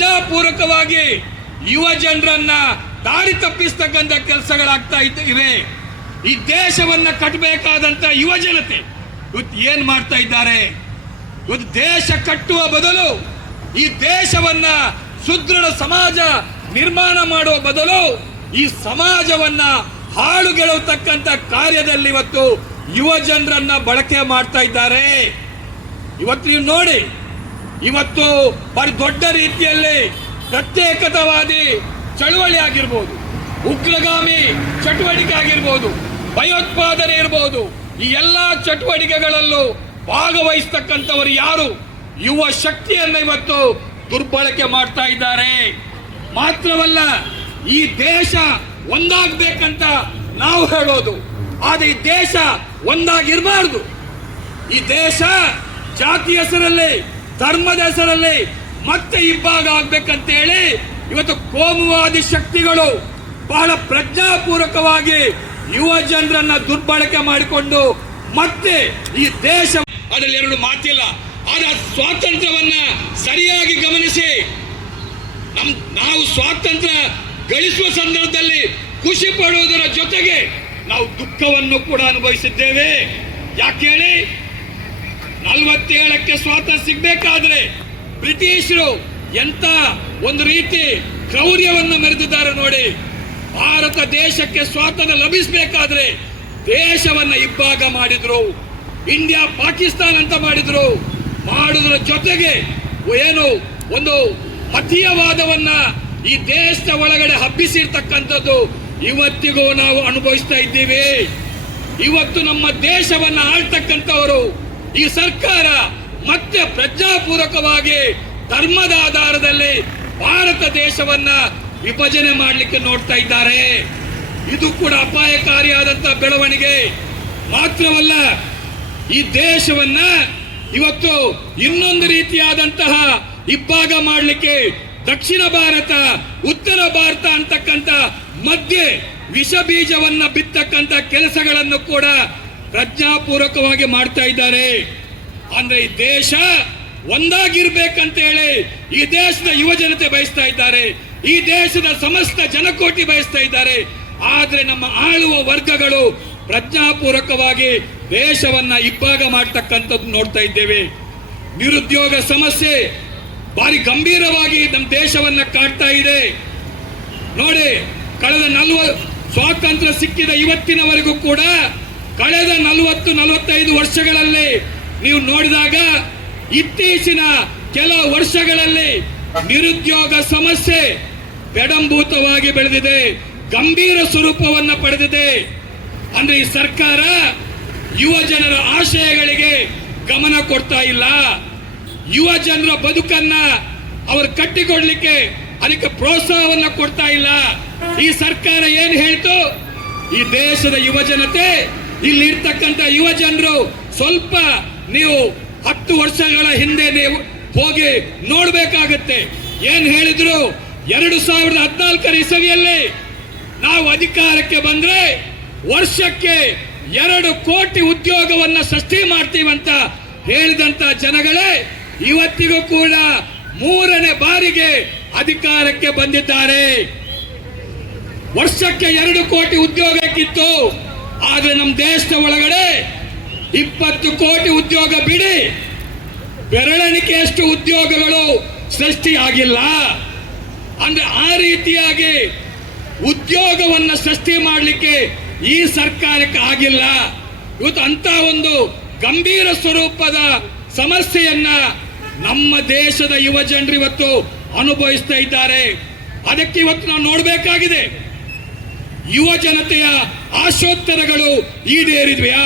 ಪ್ರಜ್ಞಾಪೂರ್ವಕವಾಗಿ ಯುವ ಜನರನ್ನ ದಾರಿ ತಪ್ಪಿಸ್ತಕ್ಕಂಥ ಕೆಲಸಗಳಾಗ್ತಾ ಇವೆ. ಈ ದೇಶವನ್ನ ಕಟ್ಟಬೇಕಾದಂತ ಯುವ ಜನತೆ ಇವತ್ತು ಏನ್ ಮಾಡ್ತಾ ಇದ್ದಾರೆ? ಇವತ್ತು ದೇಶ ಕಟ್ಟುವ ಬದಲು ಈ ದೇಶವನ್ನ ಸುದೃಢ ಸಮಾಜ ನಿರ್ಮಾಣ ಮಾಡುವ ಬದಲು ಈ ಸಮಾಜವನ್ನ ಹಾಳುಗೆಳತಕ್ಕಂಥ ಕಾರ್ಯದಲ್ಲಿ ಇವತ್ತು ಯುವ ಜನರನ್ನ ಬಳಕೆ ಮಾಡ್ತಾ ಇದ್ದಾರೆ. ಇವತ್ತು ನೀವು ನೋಡಿ ಇವತ್ತು ಬರೀ ದೊಡ್ಡ ರೀತಿಯಲ್ಲಿ ಪ್ರತ್ಯೇಕತಾವಾದಿ ಚಳುವಳಿ ಆಗಿರ್ಬೋದು, ಉಗ್ರಗಾಮಿ ಚಟುವಟಿಕೆ ಆಗಿರ್ಬೋದು, ಭಯೋತ್ಪಾದನೆ ಇರ್ಬೋದು, ಈ ಎಲ್ಲ ಚಟುವಟಿಕೆಗಳಲ್ಲೂ ಭಾಗವಹಿಸ್ತಕ್ಕಂಥವರು ಯಾರು? ಯುವ ಶಕ್ತಿಯನ್ನ ಇವತ್ತು ದುರ್ಬಳಕೆ ಮಾಡ್ತಾ ಇದ್ದಾರೆ. ಮಾತ್ರವಲ್ಲ, ಈ ದೇಶ ಒಂದಾಗಬೇಕಂತ ನಾವು ಹೇಳೋದು, ಆದರೆ ಈ ದೇಶ ಒಂದಾಗಿರಬಾರ್ದು. ಈ ದೇಶ ಜಾತಿ ಹೆಸರಲ್ಲಿ ಧರ್ಮದ ಹೆಸರಲ್ಲಿ ಮತ್ತೆ ಇಬ್ಬಾಗ ಆಗ್ಬೇಕಂತೇಳಿ ಇವತ್ತು ಕೋಮುವಾದಿ ಶಕ್ತಿಗಳು ಬಹಳ ಪ್ರಜ್ಞಾಪೂರ್ವಕವಾಗಿ ಯುವ ಜನರನ್ನ ದುರ್ಬಳಕೆ ಮಾಡಿಕೊಂಡು ಮತ್ತೆ ಈ ದೇಶ ಅದರಲ್ಲಿ ಎರಡು ಮಾತಿಲ್ಲ. ಆದ್ರೆ ಸ್ವಾತಂತ್ರ್ಯವನ್ನ ಸರಿಯಾಗಿ ಗಮನಿಸಿ. ನಮ್ ನಾವು ಸ್ವಾತಂತ್ರ್ಯ ಗಳಿಸುವ ಸಂದರ್ಭದಲ್ಲಿ ಖುಷಿ ಪಡುವುದರ ಜೊತೆಗೆ ನಾವು ದುಃಖವನ್ನು ಕೂಡ ಅನುಭವಿಸಿದ್ದೇವೆ. ಯಾಕೆ ಹೇಳಿ? ನಲವತ್ತೇಳಕ್ಕೆ ಸ್ವಾತಂತ್ರ್ಯ ಸಿಗಬೇಕಾದ್ರೆ ಬ್ರಿಟಿಷರು ಎಂತ ಒಂದು ರೀತಿ ಕ್ರೌರ್ಯವನ್ನು ಮೆರೆದಿದ್ದಾರೆ ನೋಡಿ, ಭಾರತ ದೇಶಕ್ಕೆ ಸ್ವಾತಂತ್ರ್ಯ ಲಭಿಸಬೇಕಾದ್ರೆ ದೇಶವನ್ನ ಇಬ್ಬಾಗ ಮಾಡಿದ್ರು, ಇಂಡಿಯಾ ಪಾಕಿಸ್ತಾನ ಅಂತ ಮಾಡಿದ್ರು. ಮಾಡುವುದರ ಜೊತೆಗೆ ಏನು ಒಂದು ಮತೀಯವಾದವನ್ನ ಈ ದೇಶದ ಒಳಗಡೆ ಹಬ್ಬಿಸಿರ್ತಕ್ಕಂಥದ್ದು ಇವತ್ತಿಗೂ ನಾವು ಅನುಭವಿಸ್ತಾ ಇದ್ದೀವಿ. ಇವತ್ತು ನಮ್ಮ ದೇಶವನ್ನ ಆಳ್ತಕ್ಕಂಥವರು ಈ ಸರ್ಕಾರ ಮತ್ತೆ ಪ್ರಜ್ಞಾಪೂರ್ವಕವಾಗಿ ಧರ್ಮದ ಆಧಾರದಲ್ಲಿ ಭಾರತ ದೇಶವನ್ನ ವಿಭಜನೆ ಮಾಡಲಿಕ್ಕೆ ನೋಡ್ತಾ ಇದ್ದಾರೆ. ಇದು ಕೂಡ ಅಪಾಯಕಾರಿಯಾದಂತ ಬೆಳವಣಿಗೆ. ಮಾತ್ರವಲ್ಲ, ಈ ದೇಶವನ್ನ ಇವತ್ತು ಇನ್ನೊಂದು ರೀತಿಯಾದಂತಹ ಇಬ್ಬಾಗ ಮಾಡಲಿಕ್ಕೆ ದಕ್ಷಿಣ ಭಾರತ, ಉತ್ತರ ಭಾರತ ಅಂತಕ್ಕಂಥ ಮಧ್ಯೆ ವಿಷ ಬೀಜವನ್ನ ಬಿತ್ತಕ್ಕಂಥ ಕೆಲಸಗಳನ್ನು ಕೂಡ ಪ್ರಜ್ಞಾಪೂರ್ವಕವಾಗಿ ಮಾಡ್ತಾ ಇದ್ದಾರೆ. ಅಂದ್ರೆ ಈ ದೇಶ ಒಂದಾಗಿರ್ಬೇಕಂತ ಹೇಳಿ ಈ ದೇಶದ ಯುವ ಜನತೆ ಬಯಸ್ತಾ ಇದ್ದಾರೆ. ಈ ದೇಶದ ಸಮಸ್ತ ಜನಕೋಟಿ ಬಯಸ್ತಾ ಇದ್ದಾರೆ. ಆದ್ರೆ ನಮ್ಮ ಆಳುವ ವರ್ಗಗಳು ಪ್ರಜ್ಞಾಪೂರ್ವಕವಾಗಿ ದೇಶವನ್ನ ಇಬ್ಬಾಗ ಮಾಡ್ತಕ್ಕಂಥದ್ದು ನೋಡ್ತಾ ಇದ್ದೇವೆ. ನಿರುದ್ಯೋಗ ಸಮಸ್ಯೆ ಬಾರಿ ಗಂಭೀರವಾಗಿ ನಮ್ಮ ದೇಶವನ್ನ ಕಾಡ್ತಾ ಇದೆ. ನೋಡಿ, ಕಳೆದ ನಲ್ವ ಸ್ವಾತಂತ್ರ್ಯ ಸಿಕ್ಕಿದ ಇವತ್ತಿನವರೆಗೂ ಕೂಡ ಕಳೆದ ನಲವತ್ತು, ನಲವತ್ತೈದು ವರ್ಷಗಳಲ್ಲಿ ನೀವು ನೋಡಿದಾಗ ಇತ್ತೀಚಿನ ಕೆಲವು ವರ್ಷಗಳಲ್ಲಿ ನಿರುದ್ಯೋಗ ಸಮಸ್ಯೆ ಬೆಡಂಭೂತವಾಗಿ ಬೆಳೆದಿದೆ, ಗಂಭೀರ ಸ್ವರೂಪವನ್ನು ಪಡೆದಿದೆ. ಅಂದ್ರೆ ಈ ಸರ್ಕಾರ ಯುವ ಜನರ ಆಶಯಗಳಿಗೆ ಗಮನ ಕೊಡ್ತಾ ಇಲ್ಲ. ಯುವ ಜನರ ಬದುಕನ್ನ ಅವರು ಕಟ್ಟಿಕೊಡ್ಲಿಕ್ಕೆ ಅದಕ್ಕೆ ಪ್ರೋತ್ಸಾಹವನ್ನ ಕೊಡ್ತಾ ಇಲ್ಲ. ಈ ಸರ್ಕಾರ ಏನ್ ಹೇಳ್ತು? ಈ ದೇಶದ ಯುವ ಜನತೆ ಇಲ್ಲಿ ಇರ್ತಕ್ಕಂಥ ಯುವ ಜನರು ಸ್ವಲ್ಪ ನೀವು ಹತ್ತು ವರ್ಷಗಳ ಹಿಂದೆ ನೀವು ಹೋಗಿ ನೋಡ್ಬೇಕಾಗತ್ತೆ. ಏನ್ ಹೇಳಿದ್ರು? ಎರಡು ಸಾವಿರದ ಹದಿನಾಲ್ಕರ ಇಸವಿಯಲ್ಲಿ ನಾವು ಅಧಿಕಾರಕ್ಕೆ ಬಂದ್ರೆ ವರ್ಷಕ್ಕೆ ಎರಡು ಕೋಟಿ ಉದ್ಯೋಗವನ್ನ ಸೃಷ್ಟಿ ಮಾಡ್ತೀವಂತ ಹೇಳಿದಂತ ಜನಗಳೇ, ಇವತ್ತಿಗೂ ಕೂಡ ಮೂರನೇ ಬಾರಿಗೆ ಅಧಿಕಾರಕ್ಕೆ ಬಂದಿದ್ದಾರೆ. ವರ್ಷಕ್ಕೆ ಎರಡು ಕೋಟಿ ಉದ್ಯೋಗಕ್ಕಿತ್ತು. ಆದ್ರೆ ನಮ್ಮ ದೇಶದ ಒಳಗಡೆ ಇಪ್ಪತ್ತು ಕೋಟಿ ಉದ್ಯೋಗ ಬಿಡಿ. ಬೆರಳೆಣಿಕೆಯಷ್ಟು ಉದ್ಯೋಗಗಳು ಸೃಷ್ಟಿ ಆಗಿಲ್ಲ. ಅಂದ್ರೆ ಆ ರೀತಿಯಾಗಿ ಉದ್ಯೋಗವನ್ನು ಸೃಷ್ಟಿ ಮಾಡಲಿಕ್ಕೆ ಈ ಸರ್ಕಾರಕ್ಕೆ ಆಗಿಲ್ಲ. ಇವತ್ತು ಅಂತ ಒಂದು ಗಂಭೀರ ಸ್ವರೂಪದ ಸಮಸ್ಯೆಯನ್ನ ನಮ್ಮ ದೇಶದ ಯುವ ಜನರು ಇವತ್ತು ಅನುಭವಿಸ್ತಾ ಇದ್ದಾರೆ. ಅದಕ್ಕೆ ಇವತ್ತು ನಾವು ನೋಡಬೇಕಾಗಿದೆ. ಯುವ ಜನತೆಯ ಆಶೋತ್ತರಗಳು ಈಡೇರಿದ್ವೆಯಾ?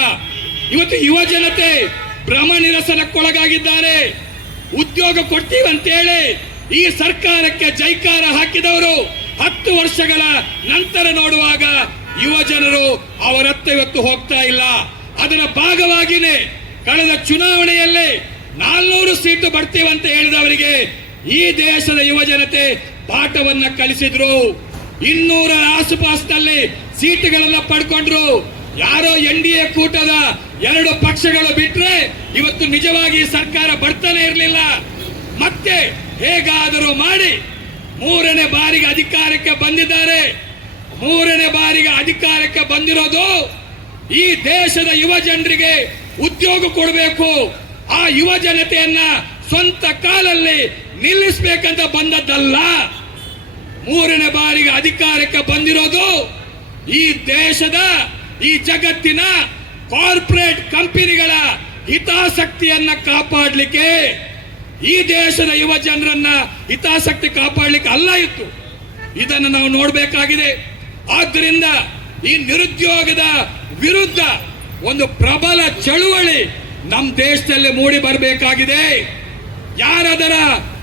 ಇವತ್ತು ಯುವ ಜನತೆ ಭ್ರಮ ನಿರಸನಕ್ಕೊಳಗಾಗಿದ್ದಾರೆ. ಉದ್ಯೋಗ ಕೊಡ್ತೀವಂತೇಳಿ ಈ ಸರ್ಕಾರಕ್ಕೆ ಜೈಕಾರ ಹಾಕಿದವರು ಹತ್ತು ವರ್ಷಗಳ ನಂತರ ನೋಡುವಾಗ ಯುವ ಜನರು ಅವರತ್ತ ಇವತ್ತು ಹೋಗ್ತಾ ಇಲ್ಲ. ಅದರ ಭಾಗವಾಗಿನೇ ಕಳೆದ ಚುನಾವಣೆಯಲ್ಲಿ ನಾಲ್ನೂರು ಸೀಟು ಬರ್ತೀವಂತ ಹೇಳಿದವರಿಗೆ ಈ ದೇಶದ ಯುವ ಜನತೆ ಪಾಠವನ್ನ ಕಲಿಸಿದ್ರು. ಇನ್ನೂರ ಆಸುಪಾಸಿನಲ್ಲಿ ಸೀಟುಗಳನ್ನ ಪಡ್ಕೊಂಡ್ರು. ಯಾರೋ ಎನ್ ಡಿ ಎ ಕೂಟದ ಎರಡು ಪಕ್ಷಗಳು ಬಿಟ್ರೆ ಇವತ್ತು ನಿಜವಾಗಿ ಸರ್ಕಾರ ಬರ್ತಾನೆ ಇರಲಿಲ್ಲ. ಮತ್ತೆ ಹೇಗಾದರೂ ಮಾಡಿ ಮೂರನೇ ಬಾರಿಗೆ ಅಧಿಕಾರಕ್ಕೆ ಬಂದಿದ್ದಾರೆ. ಮೂರನೇ ಬಾರಿಗೆ ಅಧಿಕಾರಕ್ಕೆ ಬಂದಿರೋದು ಈ ದೇಶದ ಯುವ ಜನರಿಗೆ ಉದ್ಯೋಗ ಕೊಡಬೇಕು. ಆ ಯುವ ಜನತೆಯನ್ನ ಸ್ವಂತ ಕಾಲಲ್ಲಿ ನಿಲ್ಲಿಸಬೇಕಂತ ಬಂದದ್ದಲ್ಲ. ಮೂರನೇ ಬಾರಿಗೆ ಅಧಿಕಾರಕ್ಕೆ ಬಂದಿರೋದು ಈ ದೇಶದ, ಈ ಜಗತ್ತಿನ ಕಾರ್ಪೊರೇಟ್ ಕಂಪನಿಗಳ ಹಿತಾಸಕ್ತಿಯನ್ನ ಕಾಪಾಡಲಿಕ್ಕೆ, ಈ ದೇಶದ ಯುವ ಜನರನ್ನ ಹಿತಾಸಕ್ತಿ ಕಾಪಾಡಲಿಕ್ಕೆ ಅಲ್ಲ ಇತ್ತು. ಇದನ್ನು ನಾವು ನೋಡಬೇಕಾಗಿದೆ. ಆದ್ದರಿಂದ ಈ ನಿರುದ್ಯೋಗದ ವಿರುದ್ಧ ಒಂದು ಪ್ರಬಲ ಚಳುವಳಿ ನಮ್ಮ ದೇಶದಲ್ಲಿ ಮೂಡಿ ಬರಬೇಕಾಗಿದೆ. ಯಾರದರ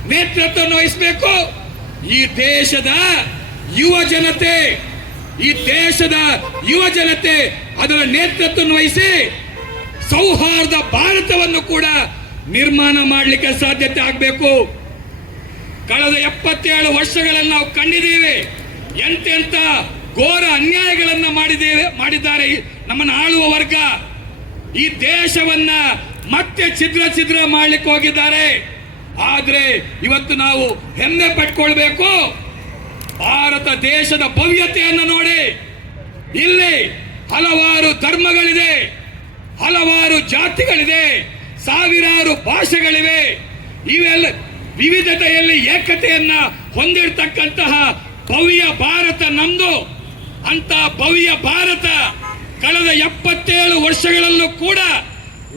ನೇತೃತ್ವವನ್ನು ವಹಿಸಬೇಕು? ಈ ದೇಶದ ಯುವ ಜನತೆ, ಈ ದೇಶದ ಯುವ ಜನತೆ ಅದರ ನೇತೃತ್ವ ವಹಿಸಿ ಸೌಹಾರ್ದ ಭಾರತವನ್ನು ಕೂಡ ನಿರ್ಮಾಣ ಮಾಡಲಿಕ್ಕೆ ಸಾಧ್ಯತೆ ಆಗಬೇಕು. ಕಳೆದ ಎಪ್ಪತ್ತೇಳು ವರ್ಷಗಳನ್ನು ನಾವು ಕಂಡಿದ್ದೇವೆ ಎಂತೆಂತ ಘೋರ ಅನ್ಯಾಯಗಳನ್ನು ಮಾಡಿದ್ದೇವೆ, ಮಾಡಿದ್ದಾರೆ ನಮ್ಮನ್ನು ಆಳುವ ವರ್ಗ. ಈ ದೇಶವನ್ನ ಮತ್ತೆ ಛಿದ್ರ ಛಿದ್ರ ಮಾಡ್ಲಿಕ್ಕೆ ಹೋಗಿದ್ದಾರೆ. ಆದ್ರೆ ಇವತ್ತು ನಾವು ಹೆಮ್ಮೆ ಪಟ್ಕೊಳ್ಬೇಕು. ಭಾರತ ದೇಶದ ಭವ್ಯತೆಯನ್ನು ನೋಡಿ. ಇಲ್ಲಿ ಹಲವಾರು ಧರ್ಮಗಳಿದೆ. ಹಲವಾರು ಜಾತಿಗಳಿದೆ. ಸಾವಿರಾರು ಭಾಷೆಗಳಿವೆ. ಇವೆಲ್ಲ ವಿವಿಧತೆಯಲ್ಲಿ ಏಕತೆಯನ್ನ ಹೊಂದಿರತಕ್ಕಂತಹ ಭವ್ಯ ಭಾರತ ನಮ್ದು. ಅಂತ ಭವ್ಯ ಭಾರತ ಕಳೆದ ಎಪ್ಪತ್ತೇಳು ವರ್ಷಗಳಲ್ಲೂ ಕೂಡ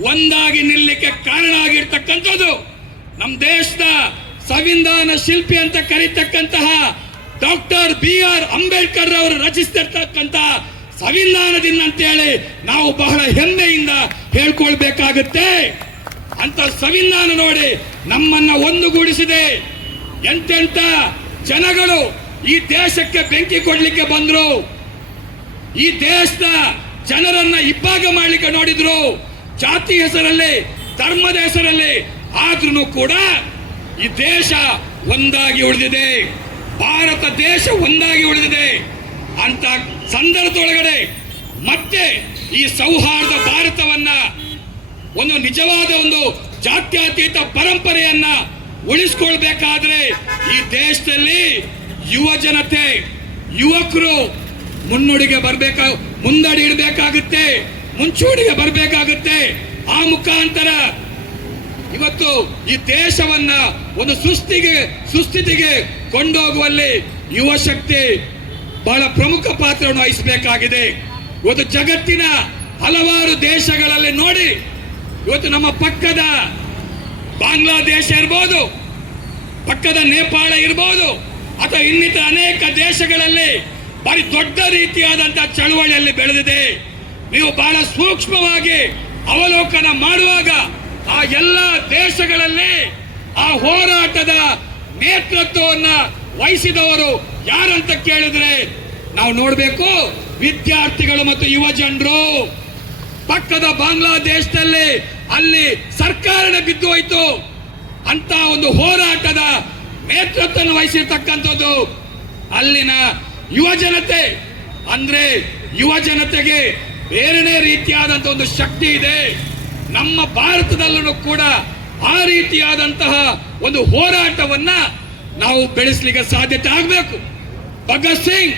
ಒಂದಾಗಿ ನಿಲ್ಲಕ್ಕೆ ಕಾರಣ ಆಗಿರ್ತಕ್ಕಂಥದ್ದು. ನಮ್ಮ ದೇಶದ ಸಂವಿಧಾನ ಶಿಲ್ಪಿ ಅಂತ ಕರೀತಕ್ಕಂತಹ ಡಾಕ್ಟರ್ ಬಿ ಆರ್ ಅಂಬೇಡ್ಕರ್ ಅವರು ರಚಿಸಿರ್ತಕ್ಕಂಥ ಸಂವಿಧಾನದಿಂದ ಅಂತೇಳಿ ನಾವು ಬಹಳ ಹೆಮ್ಮೆಯಿಂದ ಹೇಳ್ಕೊಳ್ಬೇಕಾಗುತ್ತೆ. ಅಂತ ಸಂವಿಧಾನ ನೋಡಿ ನಮ್ಮನ್ನ ಒಂದುಗೂಡಿಸಿದೆ. ಎಂತೆಂತ ಜನಗಳು ಈ ದೇಶಕ್ಕೆ ಬೆಂಕಿ ಕೊಡ್ಲಿಕ್ಕೆ ಬಂದ್ರು. ಈ ದೇಶದ ಜನರನ್ನ ಇಬ್ಬಾಗ ಮಾಡ್ಲಿಕ್ಕೆ ನೋಡಿದ್ರು. ಜಾತಿ ಹೆಸರಲ್ಲಿ, ಧರ್ಮದ ಹೆಸರಲ್ಲಿ ಆದ್ರೂ ಕೂಡ ಈ ದೇಶ ಒಂದಾಗಿ ಉಳಿದಿದೆ. ಭಾರತ ದೇಶ ಒಂದಾಗಿ ಉಳಿದಿದೆ. ಅಂತ ಸಂದರ್ಭದೊಳಗಡೆ ಮತ್ತೆ ಈ ಸೌಹಾರ್ದ ಭಾರತವನ್ನ ಒಂದು ನಿಜವಾದ ಒಂದು ಜಾತ್ಯತೀತ ಪರಂಪರೆಯನ್ನ ಉಳಿಸ್ಕೊಳ್ಬೇಕಾದ್ರೆ ಈ ದೇಶದಲ್ಲಿ ಯುವ ಜನತೆ, ಯುವಕರು ಮುನ್ನುಡಿಗೆ ಬರಬೇಕ, ಮುಂದಡಿ ಇಡಬೇಕಾಗುತ್ತೆ, ಮುಂಚೂಣಿಗೆ ಬರಬೇಕಾಗುತ್ತೆ. ಆ ಮುಖಾಂತರ ಇವತ್ತು ಈ ದೇಶವನ್ನ ಒಂದು ಸುಸ್ಥಿಗೆ ಸುಸ್ಥಿತಿಗೆ ಕೊಂಡೋಗುವಲ್ಲಿ ಯುವ ಶಕ್ತಿ ಬಹಳ ಪ್ರಮುಖ ಪಾತ್ರವನ್ನು ವಹಿಸಬೇಕಾಗಿದೆ. ಇವತ್ತು ಜಗತ್ತಿನ ಹಲವಾರು ದೇಶಗಳಲ್ಲಿ ನೋಡಿ, ಇವತ್ತು ನಮ್ಮ ಪಕ್ಕದ ಬಾಂಗ್ಲಾದೇಶ ಇರ್ಬೋದು, ಪಕ್ಕದ ನೇಪಾಳ ಇರ್ಬೋದು, ಅಥವಾ ಇನ್ನಿತರ ಅನೇಕ ದೇಶಗಳಲ್ಲಿ ಭಾರಿ ದೊಡ್ಡ ರೀತಿಯಾದಂತಹ ಚಳುವಳಿಯಲ್ಲಿ ಬೆಳೆದಿದೆ. ನೀವು ಬಹಳ ಸೂಕ್ಷ್ಮವಾಗಿ ಅವಲೋಕನ ಮಾಡುವಾಗ ಆ ಎಲ್ಲ ದೇಶಗಳಲ್ಲಿ ಆ ಹೋರಾಟದ ನೇತೃತ್ವವನ್ನ ವಹಿಸಿದವರು ಯಾರಂತ ಕೇಳಿದ್ರೆ ನಾವು ನೋಡಬೇಕು ವಿದ್ಯಾರ್ಥಿಗಳು ಮತ್ತು ಯುವ ಜನರು. ಪಕ್ಕದ ಬಾಂಗ್ಲಾದೇಶದಲ್ಲಿ ಅಲ್ಲಿ ಸರ್ಕಾರನೇ ಬಿದ್ದು ಹೋಯ್ತು. ಅಂತ ಒಂದು ಹೋರಾಟದ ನೇತೃತ್ವ ವಹಿಸಿರ್ತಕ್ಕಂಥದ್ದು ಅಲ್ಲಿನ ಯುವ ಜನತೆ. ಅಂದ್ರೆ ಯುವ ಜನತೆಗೆ ಬೇರೆನೇ ರೀತಿಯಾದಂತ ಒಂದು ಶಕ್ತಿ ಇದೆ. ನಮ್ಮ ಭಾರತದಲ್ಲೂ ಕೂಡ ಆ ರೀತಿಯಾದಂತಹ ಒಂದು ಹೋರಾಟವನ್ನ ನಾವು ಬೆಳೆಸಲಿಕ್ಕೆ ಸಾಧ್ಯತೆ ಆಗಬೇಕು. ಭಗತ್ ಸಿಂಗ್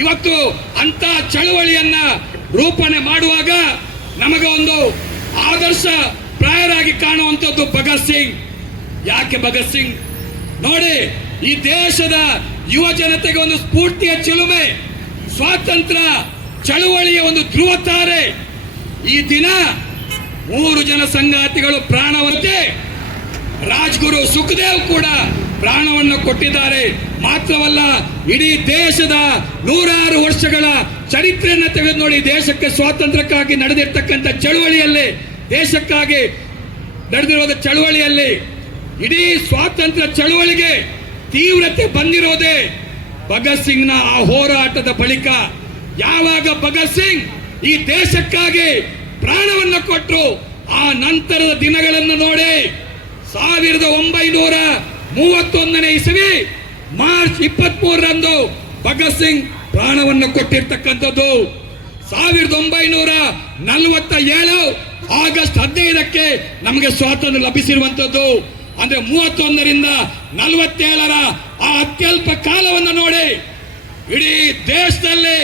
ಇವತ್ತು ಅಂತ ಚಳವಳಿಯನ್ನ ರೂಪಣೆ ಮಾಡುವಾಗ ನಮಗೆ ಒಂದು ಆದರ್ಶ ಪ್ರಾಯರಾಗಿ ಕಾಣುವಂಥದ್ದು ಭಗತ್ ಸಿಂಗ್. ಯಾಕೆ ಭಗತ್ ಸಿಂಗ್? ನೋಡಿ, ಈ ದೇಶದ ಯುವ ಜನತೆಗೆ ಒಂದು ಸ್ಫೂರ್ತಿಯ ಚಿಲುಮೆ, ಸ್ವಾತಂತ್ರ್ಯ, ಚಳುವಳಿಯ ಒಂದು ಧ್ರುವತಾರೆ. ಈ ದಿನ ಮೂರು ಜನ ಸಂಗಾತಿಗಳು ಪ್ರಾಣವಂತೆ. ರಾಜ್ಗುರು ಸುಖದೇವ್ ಕೂಡ ಪ್ರಾಣವನ್ನು ಕೊಟ್ಟಿದ್ದಾರೆ. ಮಾತ್ರವಲ್ಲ, ಇಡೀ ದೇಶದ ನೂರಾರು ವರ್ಷಗಳ ಚರಿತ್ರೆಯನ್ನು ತೆಗೆದು ನೋಡಿ ದೇಶಕ್ಕೆ ಸ್ವಾತಂತ್ರ್ಯಕ್ಕಾಗಿ ನಡೆದಿರ್ತಕ್ಕಂಥ ಚಳುವಳಿಯಲ್ಲಿ, ದೇಶಕ್ಕಾಗಿ ನಡೆದಿರೋದ ಚಳುವಳಿಯಲ್ಲಿ ಇಡೀ ಸ್ವಾತಂತ್ರ್ಯ ಚಳುವಳಿಗೆ ತೀವ್ರತೆ ಬಂದಿರೋದೇ ಭಗತ್ ಸಿಂಗ್ನ ಆ ಹೋರಾಟದ ಬಳಿಕ. ಯಾವಾಗ ಭಗತ್ ಸಿಂಗ್ ಈ ದೇಶಕ್ಕಾಗಿ ಪ್ರಾಣವನ್ನ ಕೊಟ್ಟರು ಆ ನಂತರದ ದಿನಗಳನ್ನು ನೋಡಿ. ಸಾವಿರದ ಒಂಬೈನೂರ ಮೂವತ್ತೊಂದನೇ ಇಸವಿ ಮಾರ್ಚ್ ಇಪ್ಪತ್ತ್ ಮೂರರಂದು ಭಗತ್ ಸಿಂಗ್ ಪ್ರಾಣವನ್ನು ಕೊಟ್ಟಿರ್ತಕ್ಕಂಥದ್ದು. ಸಾವಿರದ ಒಂಬೈನೂರ ನಲವತ್ತ ಏಳು ಆಗಸ್ಟ್ ಹದಿನೈದಕ್ಕೆ ನಮಗೆ ಸ್ವಾತಂತ್ರ್ಯ ಲಭಿಸಿರುವಂಥದ್ದು. ಅಂದ್ರೆ ಮೂವತ್ತೊಂದರಿಂದ ನಲವತ್ತೇಳರ ಆ ಅತ್ಯಲ್ಪ ಕಾಲವನ್ನು ನೋಡಿ. ಇಡೀ ದೇಶದಲ್ಲಿ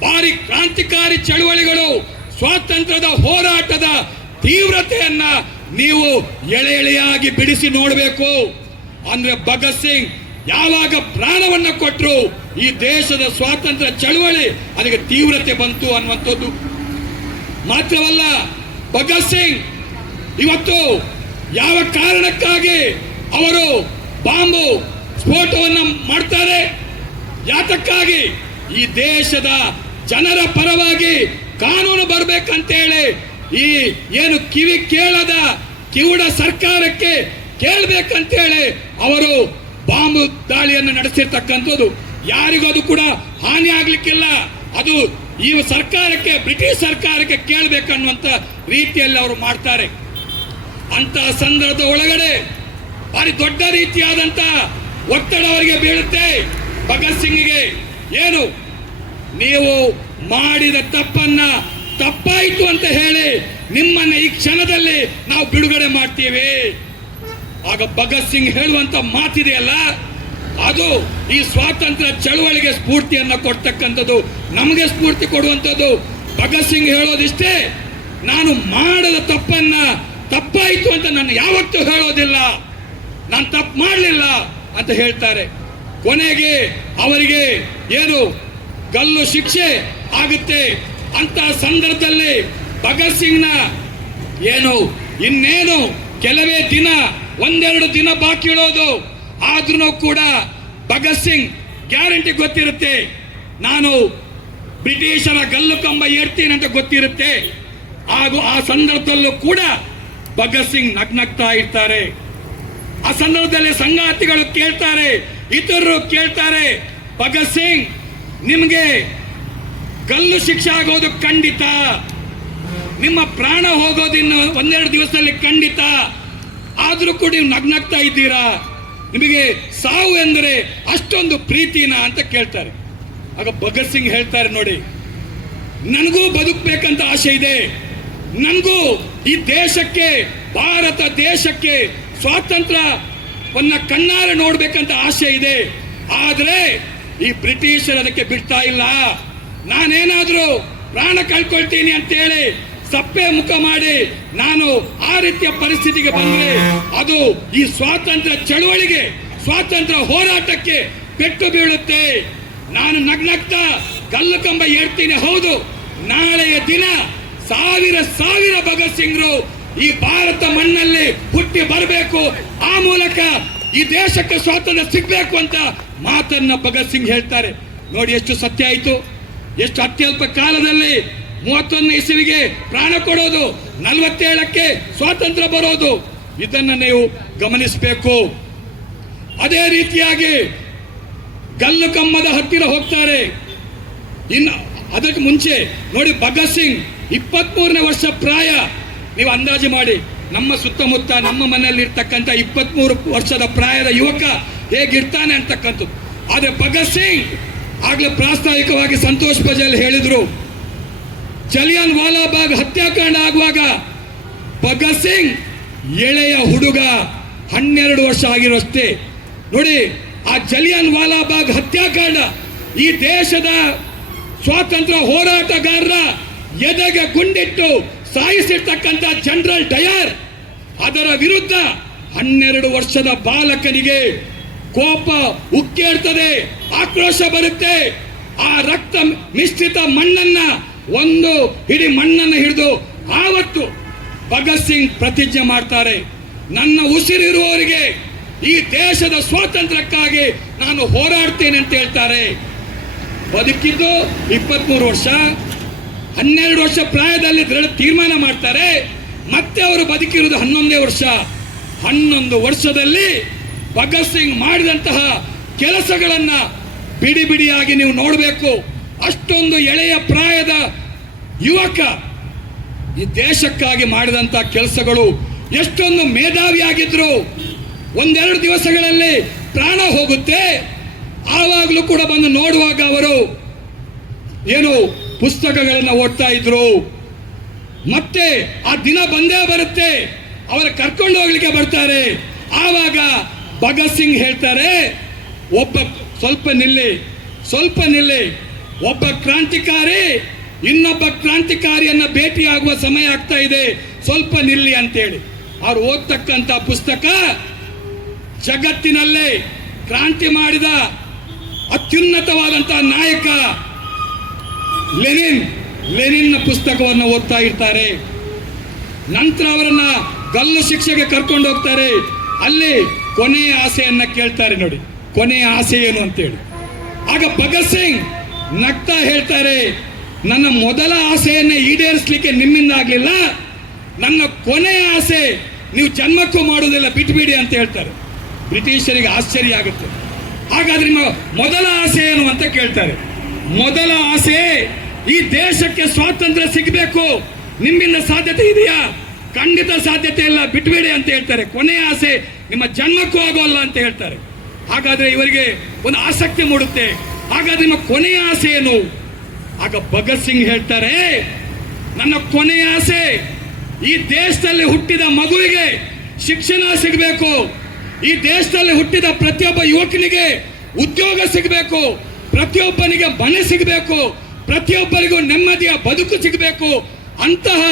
ಭಾರಿ ಕ್ರಾಂತಿಕಾರಿ ಚಳುವಳಿಗಳು ಸ್ವಾತಂತ್ರ್ಯದ ಹೋರಾಟದ ತೀವ್ರತೆಯನ್ನ ನೀವು ಎಳೆ ಎಳೆಯಾಗಿ ಬಿಡಿಸಿ ನೋಡಬೇಕು. ಅಂದ್ರೆ ಭಗತ್ ಸಿಂಗ್ ಯಾವಾಗ ಪ್ರಾಣವನ್ನ ಕೊಟ್ಟರು ಈ ದೇಶದ ಸ್ವಾತಂತ್ರ್ಯ ಚಳುವಳಿ ಅದಕ್ಕೆ ತೀವ್ರತೆ ಬಂತು ಅನ್ನುವಂಥದ್ದು. ಮಾತ್ರವಲ್ಲ, ಭಗತ್ ಸಿಂಗ್ ಇವತ್ತು ಯಾವ ಕಾರಣಕ್ಕಾಗಿ ಅವರು ಬಾಂಬು ಸ್ಫೋಟವನ್ನು ಮಾಡ್ತಾರೆ? ಯಾತಕ್ಕಾಗಿ? ಈ ದೇಶದ ಜನರ ಪರವಾಗಿ ಕಾನೂನು ಬರ್ಬೇಕಂತೇಳಿ ಈ ಏನು ಕಿವಿ ಕೇಳದ ಕಿವುಡ ಸರ್ಕಾರಕ್ಕೆ ಕೇಳ್ಬೇಕಂತೇಳಿ ಅವರು ಬಾಂಬ್ ದಾಳಿಯನ್ನು ನಡೆಸಿರ್ತಕ್ಕಂಥದ್ದು. ಯಾರಿಗೂ ಅದು ಕೂಡ ಹಾನಿ ಆಗ್ಲಿಕ್ಕಿಲ್ಲ. ಅದು ಈ ಸರ್ಕಾರಕ್ಕೆ, ಬ್ರಿಟಿಷ್ ಸರ್ಕಾರಕ್ಕೆ ಕೇಳಬೇಕನ್ನುವಂತ ರೀತಿಯಲ್ಲಿ ಅವರು ಮಾಡ್ತಾರೆ. ಅಂತ ಸಂದರ್ಭದ ಒಳಗಡೆ ಭಾರಿ ದೊಡ್ಡ ರೀತಿಯಾದಂತ ಒತ್ತಡ ಅವರಿಗೆ ಬೀಳುತ್ತೆ ಭಗತ್ ಸಿಂಗ್ಗೆ. ಏನು? ನೀವು ಮಾಡಿದ ತಪ್ಪನ್ನ ತಪ್ಪಾಯಿತು ಅಂತ ಹೇಳಿ ನಿಮ್ಮನ್ನ ಈ ಕ್ಷಣದಲ್ಲಿ ನಾವು ಬಿಡುಗಡೆ ಮಾಡ್ತೀವಿ. ಆಗ ಭಗತ್ ಸಿಂಗ್ ಹೇಳುವಂತ ಮಾತಿದೆಯಲ್ಲ, ಅದು ಈ ಸ್ವಾತಂತ್ರ್ಯ ಚಳವಳಿಗೆ ಸ್ಫೂರ್ತಿಯನ್ನ ಕೊಡ್ತಕ್ಕಂಥದ್ದು, ನಮಗೆ ಸ್ಫೂರ್ತಿ ಕೊಡುವಂಥದ್ದು. ಭಗತ್ ಸಿಂಗ್ ಹೇಳೋದಿಷ್ಟೇ, ನಾನು ಮಾಡದ ತಪ್ಪನ್ನ ತಪ್ಪಾಯಿತು ಅಂತ ನಾನು ಯಾವತ್ತೂ ಹೇಳೋದಿಲ್ಲ, ನಾನು ತಪ್ಪು ಮಾಡಲಿಲ್ಲ ಅಂತ ಹೇಳ್ತಾರೆ. ಕೊನೆಗೆ ಅವರಿಗೆ ಏನು ಗಲ್ಲು ಶಿಕ್ಷೆ ಆಗುತ್ತೆ. ಅಂತ ಸಂದರ್ಭದಲ್ಲಿ ಭಗತ್ ಸಿಂಗ್ನ ಏನು, ಇನ್ನೇನು ಕೆಲವೇ ದಿನ, ಒಂದೆರಡು ದಿನ ಬಾಕಿ ಇಡೋದು, ಆದ್ರೂ ಕೂಡ ಭಗತ್ ಸಿಂಗ್ ಗ್ಯಾರಂಟಿ ಗೊತ್ತಿರುತ್ತೆ. ನಾನು ಬ್ರಿಟಿಷರ ಗಲ್ಲು ಕಂಬ ಏರ್ತೀನಿ ಅಂತ ಗೊತ್ತಿರುತ್ತೆ. ಹಾಗೂ ಆ ಸಂದರ್ಭದಲ್ಲೂ ಕೂಡ ಭಗತ್ ಸಿಂಗ್ ನಗ್ನಗ್ತಾ ಇರ್ತಾರೆ. ಆ ಸಂದರ್ಭದಲ್ಲಿ ಸಂಗಾತಿಗಳು ಕೇಳ್ತಾರೆ, ಇತರರು ಕೇಳ್ತಾರೆ, ಭಗತ್ ಸಿಂಗ್, ನಿಮಗೆ ಗಲ್ಲು ಶಿಕ್ಷೆ ಆಗೋದು ಖಂಡಿತ. ನಿಮ್ಮ ಪ್ರಾಣ ಹೋಗೋದಿನ್ನು ಒಂದೆರಡು ದಿವಸದಲ್ಲಿ ಖಂಡಿತ. ಆದರೂ ಕೂಡ ನೀವು ನಗ್ನಗ್ತಾ ಇದ್ದೀರಾ? ನಿಮಗೆ ಸಾವು ಎಂದರೆ ಅಷ್ಟೊಂದು ಪ್ರೀತಿನ ಅಂತ ಕೇಳ್ತಾರೆ. ಆಗ ಭಗತ್ ಸಿಂಗ್ ಹೇಳ್ತಾರೆ ನೋಡಿ, ನನಗೂ ಬದುಕಬೇಕಂತ ಆಸೆ ಇದೆ. ನನಗೂ ಈ ದೇಶಕ್ಕೆ, ಭಾರತ ದೇಶಕ್ಕೆ ಸ್ವಾತಂತ್ರ್ಯವನ್ನ ಕಣ್ಣಾರೆ ನೋಡ್ಬೇಕಂತ ಆಸೆ ಇದೆ. ಆದ್ರೆ ಈ ಬ್ರಿಟಿಷರು ಅದಕ್ಕೆ ಬಿಡ್ತಾ ಇಲ್ಲ. ನಾನೇನಾದ್ರೂ ಪ್ರಾಣ ಕಳ್ಕೊಳ್ತೀನಿ ಅಂತೇಳಿ ಸಪ್ಪೆ ಮುಖ ಮಾಡಿ ನಾನು ಆ ರೀತಿಯ ಪರಿಸ್ಥಿತಿಗೆ ಬಂದ್ರೆ ಅದು ಈ ಸ್ವಾತಂತ್ರ್ಯ ಚಳುವಳಿಗೆ, ಸ್ವಾತಂತ್ರ್ಯ ಹೋರಾಟಕ್ಕೆ ಪೆಟ್ಟು ಬೀಳುತ್ತೆ. ನಾನು ನಗ್ನಗ್ತಾ ಕಲ್ಲು ಕಂಬ ಹೌದು. ನಾಳೆಯ ದಿನ ಸಾವಿರ ಸಾವಿರ ಭಗತ್ ಸಿಂಗ್ರು ಈ ಭಾರತ ಮಣ್ಣಲ್ಲಿ ಹುಟ್ಟಿ ಬರಬೇಕು. ಆ ಮೂಲಕ ಈ ದೇಶಕ್ಕೆ ಸ್ವಾತಂತ್ರ್ಯ ಸಿಗ್ಬೇಕು ಅಂತ ಮಾತನ್ನ ಭಗತ್ ಸಿಂಗ್ ಹೇಳ್ತಾರೆ. ನೋಡಿ ಎಷ್ಟು ಸತ್ಯ ಆಯ್ತು. ಎಷ್ಟು ಅತ್ಯಲ್ಪ ಕಾಲದಲ್ಲಿ ಮೂವತ್ತೊಂದನೇ ಇಸವಿಗೆ ಪ್ರಾಣ ಕೊಡೋದು, ನಲವತ್ತೇಳಕ್ಕೆ ಸ್ವಾತಂತ್ರ್ಯ ಬರೋದು. ಇದನ್ನ ನೀವು ಗಮನಿಸಬೇಕು. ಅದೇ ರೀತಿಯಾಗಿ ಗಲ್ಲು ಕಮ್ಮದ ಹತ್ತಿರ ಹೋಗ್ತಾರೆ. ಇನ್ನು ಅದಕ್ಕೆ ಮುಂಚೆ ನೋಡಿ ಭಗತ್ ಸಿಂಗ್ ಇಪ್ಪತ್ಮೂರನೇ ವರ್ಷ ಪ್ರಾಯ. ನೀವು ಅಂದಾಜು ಮಾಡಿ, ನಮ್ಮ ಸುತ್ತಮುತ್ತ, ನಮ್ಮ ಮನೆಯಲ್ಲಿ ಇರ್ತಕ್ಕಂಥ ಇಪ್ಪತ್ಮೂರು ವರ್ಷದ ಪ್ರಾಯದ ಯುವಕ ಹೇಗಿರ್ತಾನೆ ಅಂತಕ್ಕಂಥದ್ದು. ಆದರೆ ಭಗತ್ ಸಿಂಗ್ ಆಗ್ಲೇ ಪ್ರಾಸ್ತಾವಿಕವಾಗಿ ಸಂತೋಷ್ ಪಜಲ್ ಹೇಳಿದ್ರು ಜಲಿಯನ್ ವಾಲಾಬಾಗ್ ಹತ್ಯಾಕಾಂಡ ಆಗುವಾಗ ಭಗತ್ ಸಿಂಗ್ ಎಳೆಯ ಹುಡುಗ ಹನ್ನೆರಡು ವರ್ಷ ಆಗಿರೋಷ್ಟೇ. ನೋಡಿ, ಆ ಜಲಿಯನ್ ವಾಲಾಬಾಗ್ ಹತ್ಯಾಕಾಂಡ ಈ ದೇಶದ ಸ್ವಾತಂತ್ರ್ಯ ಹೋರಾಟಗಾರರ ಎದೆಗೆ ಗುಂಡಿಟ್ಟು ಸಾಯಿಸಿರ್ತಕ್ಕಂಥ ಜನರಲ್ ಡಯರ್, ಅದರ ವಿರುದ್ಧ ಹನ್ನೆರಡು ವರ್ಷದ ಬಾಲಕನಿಗೆ ಕೋಪ ಉಕ್ಕೇರ್ತದೆ, ಆಕ್ರೋಶ ಬರುತ್ತೆ. ಆ ರಕ್ತ ಮಿಶ್ರಿತ ಮಣ್ಣನ್ನ, ಒಂದು ಹಿಡಿ ಮಣ್ಣನ್ನು ಹಿಡಿದು ಆವತ್ತು ಭಗತ್ ಸಿಂಗ್ ಪ್ರತಿಜ್ಞೆ ಮಾಡ್ತಾರೆ. ನನ್ನ ಉಸಿರಿರುವವರಿಗೆ ಈ ದೇಶದ ಸ್ವಾತಂತ್ರ್ಯಕ್ಕಾಗಿ ನಾನು ಹೋರಾಡ್ತೇನೆ ಅಂತ ಹೇಳ್ತಾರೆ. ಬದುಕಿದ್ದು ಇಪ್ಪತ್ಮೂರು ವರ್ಷ, ಹನ್ನೆರಡು ವರ್ಷ ಪ್ರಾಯದಲ್ಲಿ ದೃಢ ತೀರ್ಮಾನ ಮಾಡ್ತಾರೆ. ಮತ್ತೆ ಅವರು ಬದುಕಿರುವುದು ಹನ್ನೊಂದೇ ವರ್ಷ. ಹನ್ನೊಂದು ವರ್ಷದಲ್ಲಿ ಭಗತ್ ಸಿಂಗ್ ಮಾಡಿದಂತಹ ಕೆಲಸಗಳನ್ನು ಬಿಡಿ ಬಿಡಿಯಾಗಿ ನೀವು ನೋಡಬೇಕು. ಅಷ್ಟೊಂದು ಎಳೆಯ ಪ್ರಾಯದ ಯುವಕ ಈ ದೇಶಕ್ಕಾಗಿ ಮಾಡಿದಂಥ ಕೆಲಸಗಳು ಎಷ್ಟೊಂದು ಮೇಧಾವಿಯಾಗಿದ್ರು. ಒಂದೆರಡು ದಿವಸಗಳಲ್ಲಿ ಪ್ರಾಣ ಹೋಗುತ್ತೆ. ಆವಾಗಲೂ ಕೂಡ ಬಂದು ನೋಡುವಾಗ ಅವರು ಏನು ಪುಸ್ತಕಗಳನ್ನು ಓದ್ತಾ ಇದ್ರು. ಮತ್ತೆ ಆ ದಿನ ಬಂದೇ ಬರುತ್ತೆ. ಅವರ ಕರ್ಕೊಂಡು ಹೋಗ್ಲಿಕ್ಕೆ ಬರ್ತಾರೆ. ಆವಾಗ ಭಗತ್ ಸಿಂಗ್ ಹೇಳ್ತಾರೆ, ಒಬ್ಬ ಸ್ವಲ್ಪ ನಿಲ್ಲಿ ಸ್ವಲ್ಪ ನಿಲ್ಲಿ, ಒಬ್ಬ ಕ್ರಾಂತಿಕಾರಿ, ಇನ್ನೊಬ್ಬ ಕ್ರಾಂತಿಕಾರಿಯನ್ನ ಭೇಟಿಯಾಗುವ ಸಮಯ ಆಗ್ತಾ ಇದೆ, ಸ್ವಲ್ಪ ನಿಲ್ಲಿ ಅಂತೇಳಿ. ಅವ್ರು ಓದ್ತಕ್ಕಂಥ ಪುಸ್ತಕ ಜಗತ್ತಿನಲ್ಲೇ ಕ್ರಾಂತಿ ಮಾಡಿದ ಅತ್ಯುನ್ನತವಾದಂತಹ ನಾಯಕ ಲೆನಿನ್. ಲೆನಿನ್ನ ಪುಸ್ತಕವನ್ನು ಓದ್ತಾ ಇರ್ತಾರೆ. ನಂತರ ಅವರನ್ನ ಗಲ್ಲು ಶಿಕ್ಷೆಗೆ ಕರ್ಕೊಂಡು ಹೋಗ್ತಾರೆ. ಅಲ್ಲಿ ಕೊನೆಯ ಆಸೆಯನ್ನ ಕೇಳ್ತಾರೆ ನೋಡಿ. ಕೊನೆಯ ಆಸೆ ಏನು ಅಂತೇಳಿ. ಆಗ ಭಗತ್ ಸಿಂಗ್ ನಗ್ತಾ ಹೇಳ್ತಾರೆ, ನನ್ನ ಮೊದಲ ಆಸೆಯನ್ನ ಈಡೇರಿಸಲಿಕ್ಕೆ ನಿಮ್ಮಿಂದ ಆಗ್ಲಿಲ್ಲ, ನನ್ನ ಕೊನೆಯ ಆಸೆ ನೀವು ಜನ್ಮಕ್ಕೂ ಮಾಡುವುದಿಲ್ಲ ಬಿಟ್ಬಿಡಿ ಅಂತ ಹೇಳ್ತಾರೆ. ಬ್ರಿಟಿಷರಿಗೆ ಆಶ್ಚರ್ಯ ಆಗುತ್ತೆ. ಹಾಗಾದ್ರೆ ನಿಮ್ಮ ಮೊದಲ ಆಸೆ ಏನು ಅಂತ ಕೇಳ್ತಾರೆ. ಮೊದಲ ಆಸೆ, ಈ ದೇಶಕ್ಕೆ ಸ್ವಾತಂತ್ರ್ಯ ಸಿಗಬೇಕು, ನಿಮ್ಮಿಂದ ಸಾಧ್ಯತೆ ಇದೆಯಾ? ಖಂಡಿತ ಸಾಧ್ಯತೆ ಇಲ್ಲ ಬಿಟ್ಬೇಡಿ ಅಂತ ಹೇಳ್ತಾರೆ. ಕೊನೆಯ ಆಸೆ ನಿಮ್ಮ ಜನ್ಮಕ್ಕೂ ಆಗೋಲ್ಲ ಅಂತ ಹೇಳ್ತಾರೆ. ಹಾಗಾದ್ರೆ ಇವರಿಗೆ ಒಂದು ಆಸಕ್ತಿ ಮೂಡುತ್ತೆ. ಹಾಗಾದ್ರೆ ನಿಮ್ಮ ಕೊನೆಯ ಆಸೆ ಏನು? ಆಗ ಭಗತ್ ಸಿಂಗ್ ಹೇಳ್ತಾರೆ, ನನ್ನ ಕೊನೆಯ ಆಸೆ, ಈ ದೇಶದಲ್ಲಿ ಹುಟ್ಟಿದ ಮಗುವಿಗೆ ಶಿಕ್ಷಣ ಸಿಗಬೇಕು. ಈ ದೇಶದಲ್ಲಿ ಹುಟ್ಟಿದ ಪ್ರತಿಯೊಬ್ಬ ಯುವಕನಿಗೆ ಉದ್ಯೋಗ ಸಿಗಬೇಕು. ಪ್ರತಿಯೊಬ್ಬನಿಗೆ ಮನೆ ಸಿಗಬೇಕು. ಪ್ರತಿಯೊಬ್ಬರಿಗೂ ನೆಮ್ಮದಿಯ ಬದುಕು ಸಿಗಬೇಕು. ಅಂತಹ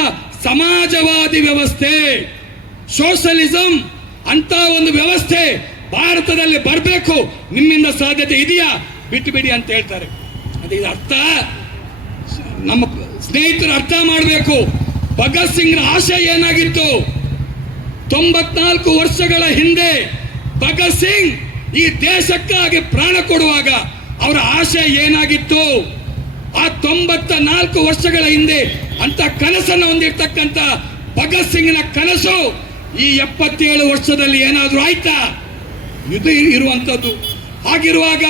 ಸಮಾಜವಾದಿ ವ್ಯವಸ್ಥೆ, ಸೋಷಲಿಸಂ ಅಂತ ಒಂದು ವ್ಯವಸ್ಥೆ ಭಾರತದಲ್ಲಿ ಬರಬೇಕು. ನಿಮ್ಮಿಂದ ಸಾಧ್ಯತೆ ಇದೆಯಾ? ಬಿಟ್ಟು ಬಿಡಿ ಅಂತ ಹೇಳ್ತಾರೆ. ಅದು ಇದು ಅರ್ಥ. ನಮ್ಮ ಸ್ನೇಹಿತರು ಅರ್ಥ ಮಾಡಬೇಕು. ಭಗತ್ ಸಿಂಗ್ನ ಆಶಯ ಏನಾಗಿತ್ತು? ತೊಂಬತ್ನಾಲ್ಕು ವರ್ಷಗಳ ಹಿಂದೆ ಭಗತ್ ಸಿಂಗ್ ಈ ದೇಶಕ್ಕಾಗಿ ಪ್ರಾಣ ಕೊಡುವಾಗ ಅವರ ಆಶಯ ಏನಾಗಿತ್ತು? ಆ ತೊಂಬತ್ತ ನಾಲ್ಕು ವರ್ಷಗಳ ಹಿಂದೆ ಅಂತ ಕನಸನ್ನು ಹೊಂದಿರ್ತಕ್ಕಂಥ ಭಗತ್ ಸಿಂಗ್ನ ಕನಸು ಈ ಎಪ್ಪತ್ತೇಳು ವರ್ಷದಲ್ಲಿ ಏನಾದರೂ ಆಯ್ತಾ? ಇದು ಇರುವಂತದ್ದು ಹಾಗಿರುವಾಗ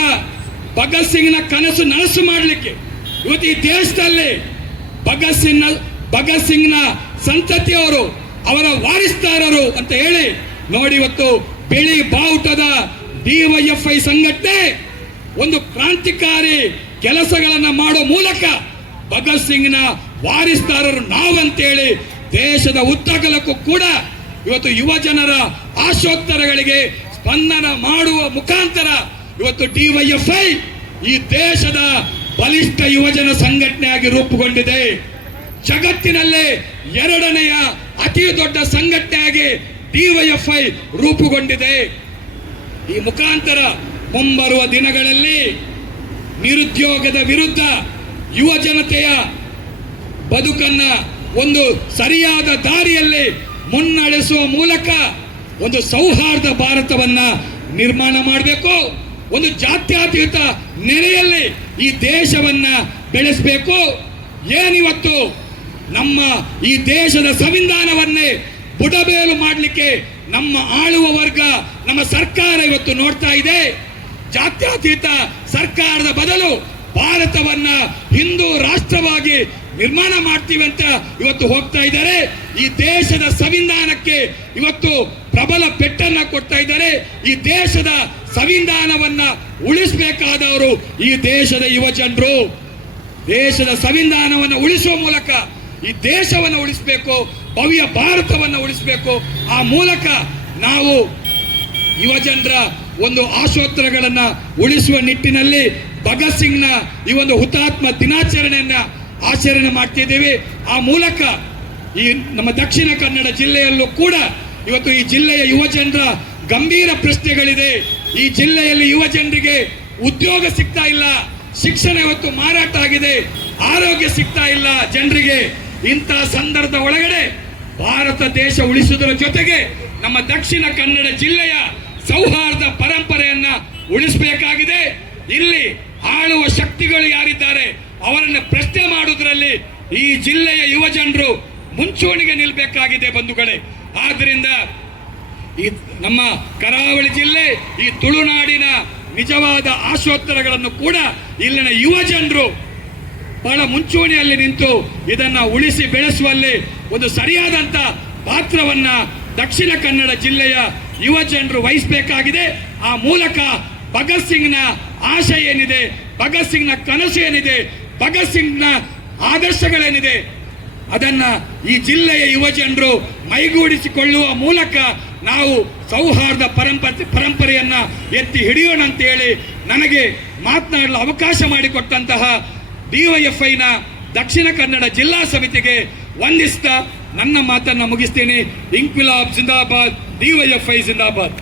ಭಗತ್ ಸಿಂಗ್ನ ಕನಸು ನನಸು ಮಾಡಲಿಕ್ಕೆ ಇವತ್ತು ಈ ದೇಶದಲ್ಲಿ ಭಗತ್ ಸಿಂಗ್ನ ಭಗತ್ ಸಿಂಗ್ನ ಸಂತತಿಯವರು, ಅವರ ವಾರಿಸ್ತಾರರು ಅಂತ ಹೇಳಿ ನೋಡಿ ಇವತ್ತು ಬಿಳಿ ಬಾವುಟದ ಡಿವೈಎಫ್ಐ ಸಂಘಟನೆ ಒಂದು ಕ್ರಾಂತಿಕಾರಿ ಕೆಲಸಗಳನ್ನು ಮಾಡೋ ಮೂಲಕ ಭಗತ್ ಸಿಂಗ್ನ ವಾರಿಸ್ತಾರರು ನಾವಂತೇಳಿ ದೇಶದ ಉದ್ದಗಲಕ್ಕೂ ಕೂಡ ಇವತ್ತು ಯುವ ಜನರ ಆಶೋತ್ತರಗಳಿಗೆ ಸ್ಪಂದನ ಮಾಡುವ ಮುಖಾಂತರ ಇವತ್ತು ಡಿವೈಎಫ್ಐ ಈ ದೇಶದ ಬಲಿಷ್ಠ ಯುವಜನ ಸಂಘಟನೆಯಾಗಿ ರೂಪುಗೊಂಡಿದೆ. ಜಗತ್ತಿನಲ್ಲೇ ಎರಡನೆಯ ಅತಿ ದೊಡ್ಡ ಸಂಘಟನೆಯಾಗಿ ಡಿವೈಎಫ್ಐ ರೂಪುಗೊಂಡಿದೆ. ಈ ಮುಖಾಂತರ ಮುಂಬರುವ ದಿನಗಳಲ್ಲಿ ನಿರುದ್ಯೋಗದ ವಿರುದ್ಧ ಯುವ ಜನತೆಯ ಬದುಕನ್ನ ಒಂದು ಸರಿಯಾದ ದಾರಿಯಲ್ಲಿ ಮುನ್ನಡೆಸುವ ಮೂಲಕ ಒಂದು ಸೌಹಾರ್ದ ಭಾರತವನ್ನ ನಿರ್ಮಾಣ ಮಾಡಬೇಕು, ಒಂದು ಜಾತ್ಯತೀತ ನೆಲೆಯಲ್ಲಿ ಈ ದೇಶವನ್ನ ಬೆಳೆಸಬೇಕು. ಏನಿವತ್ತು ನಮ್ಮ ಈ ದೇಶದ ಸಂವಿಧಾನವನ್ನೇ ಬುಡಬೇಲು ಮಾಡಲಿಕ್ಕೆ ನಮ್ಮ ಆಳುವ ವರ್ಗ, ನಮ್ಮ ಸರ್ಕಾರ ಇವತ್ತು ನೋಡ್ತಾ ಇದೆ. ಜಾತ್ಯತೀತ ಸರ್ಕಾರದ ಬದಲು ಭಾರತವನ್ನ ಹಿಂದೂ ರಾಷ್ಟ್ರವಾಗಿ ನಿರ್ಮಾಣ ಮಾಡ್ತೀವಿ ಅಂತ ಇವತ್ತು ಹೋಗ್ತಾ ಇದ್ದಾರೆ. ಈ ದೇಶದ ಸಂವಿಧಾನಕ್ಕೆ ಇವತ್ತು ಪ್ರಬಲ ಪೆಟ್ಟನ್ನ ಕೊಡ್ತಾ ಇದ್ದಾರೆ. ಈ ದೇಶದ ಸಂವಿಧಾನವನ್ನ ಉಳಿಸಬೇಕಾದವರು ಈ ದೇಶದ ಯುವ ಜನರು. ದೇಶದ ಸಂವಿಧಾನವನ್ನು ಉಳಿಸುವ ಮೂಲಕ ಈ ದೇಶವನ್ನು ಉಳಿಸಬೇಕು, ಭವ್ಯ ಭಾರತವನ್ನು ಉಳಿಸಬೇಕು. ಆ ಮೂಲಕ ನಾವು ಯುವಜನರ ಒಂದು ಆಶೋತ್ತರಗಳನ್ನ ಉಳಿಸುವ ನಿಟ್ಟಿನಲ್ಲಿ ಭಗತ್ ಸಿಂಗ್ನ ಈ ಒಂದು ಹುತಾತ್ಮ ದಿನಾಚರಣೆಯನ್ನ ಆಚರಣೆ ಮಾಡ್ತಿದ್ದೀವಿ. ಆ ಮೂಲಕ ಈ ನಮ್ಮ ದಕ್ಷಿಣ ಕನ್ನಡ ಜಿಲ್ಲೆಯಲ್ಲೂ ಕೂಡ ಇವತ್ತು ಈ ಜಿಲ್ಲೆಯ ಯುವಜನರ ಗಂಭೀರ ಪ್ರಶ್ನೆಗಳಿದೆ. ಈ ಜಿಲ್ಲೆಯಲ್ಲಿ ಯುವ ಜನರಿಗೆ ಉದ್ಯೋಗ ಸಿಗ್ತಾ ಇಲ್ಲ. ಶಿಕ್ಷಣ ಇವತ್ತು ಮಾರಾಟ ಆಗಿದೆ. ಆರೋಗ್ಯ ಸಿಗ್ತಾ ಇಲ್ಲ ಜನರಿಗೆ. ಇಂತಹ ಸಂದರ್ಭ ಒಳಗಡೆ ಭಾರತ ದೇಶ ಉಳಿಸುವುದರ ಜೊತೆಗೆ ನಮ್ಮ ದಕ್ಷಿಣ ಕನ್ನಡ ಜಿಲ್ಲೆಯ ಸೌಹಾರ್ದ ಪರಂಪರೆಯನ್ನ ಉಳಿಸಬೇಕಾಗಿದೆ. ಇಲ್ಲಿ ಆಳುವ ಶಕ್ತಿಗಳು ಯಾರಿದ್ದಾರೆ? ಅವರನ್ನ ಪ್ರಶ್ನೆ ಮಾಡುವುದರಲ್ಲಿ ಈ ಜಿಲ್ಲೆಯ ಯುವ ಜನರು ಮುಂಚೂಣಿಗೆ ನಿಲ್ಬೇಕಾಗಿದೆ ಬಂಧುಗಳೇ. ಆದ್ದರಿಂದ ಈ ನಮ್ಮ ಕರಾವಳಿ ಜಿಲ್ಲೆ, ಈ ತುಳುನಾಡಿನ ನಿಜವಾದ ಆಶೋತ್ತರಗಳನ್ನು ಕೂಡ ಇಲ್ಲಿನ ಯುವ ಜನರು ಬಹಳ ಮುಂಚೂಣಿಯಲ್ಲಿ ನಿಂತು ಇದನ್ನ ಉಳಿಸಿ ಬೆಳೆಸುವಲ್ಲಿ ಒಂದು ಸರಿಯಾದಂತ ಪಾತ್ರವನ್ನ ದಕ್ಷಿಣ ಕನ್ನಡ ಜಿಲ್ಲೆಯ ಯುವ ಜನರು ವಹಿಸಬೇಕಾಗಿದೆ. ಆ ಮೂಲಕ ಭಗತ್ ಸಿಂಗ್ನ ಆಶಯ ಏನಿದೆ, ಭಗತ್ ಸಿಂಗ್ನ ಕನಸು ಏನಿದೆ ಭಗತ್ ಸಿಂಗ್ನ ಆದರ್ಶಗಳೇನಿದೆ, ಅದನ್ನ ಈ ಜಿಲ್ಲೆಯ ಯುವ ಜನರು ಮೈಗೂಡಿಸಿಕೊಳ್ಳುವ ಮೂಲಕ ನಾವು ಸೌಹಾರ್ದ ಪರಂಪರೆ, ಪರಂಪರೆಯನ್ನ ಎತ್ತಿ ಹಿಡಿಯೋಣ ಅಂತ ಹೇಳಿ ನನಗೆ ಮಾತನಾಡಲು ಅವಕಾಶ ಮಾಡಿಕೊಟ್ಟಂತಹ ಡಿವೈಎಫ್ಐನ ದಕ್ಷಿಣ ಕನ್ನಡ ಜಿಲ್ಲಾ ಸಮಿತಿಗೆ ವಂದಿಸ್ತಾ ನನ್ನ ಮಾತನ್ನ ಮುಗಿಸ್ತೀನಿ. ಇಂಕ್ವಿಲಾಬ್ ಜಿಂದಾಬಾದ್, ಡಿವೈಎಫ್ಐ ಜಿಂದಾಬಾದ್.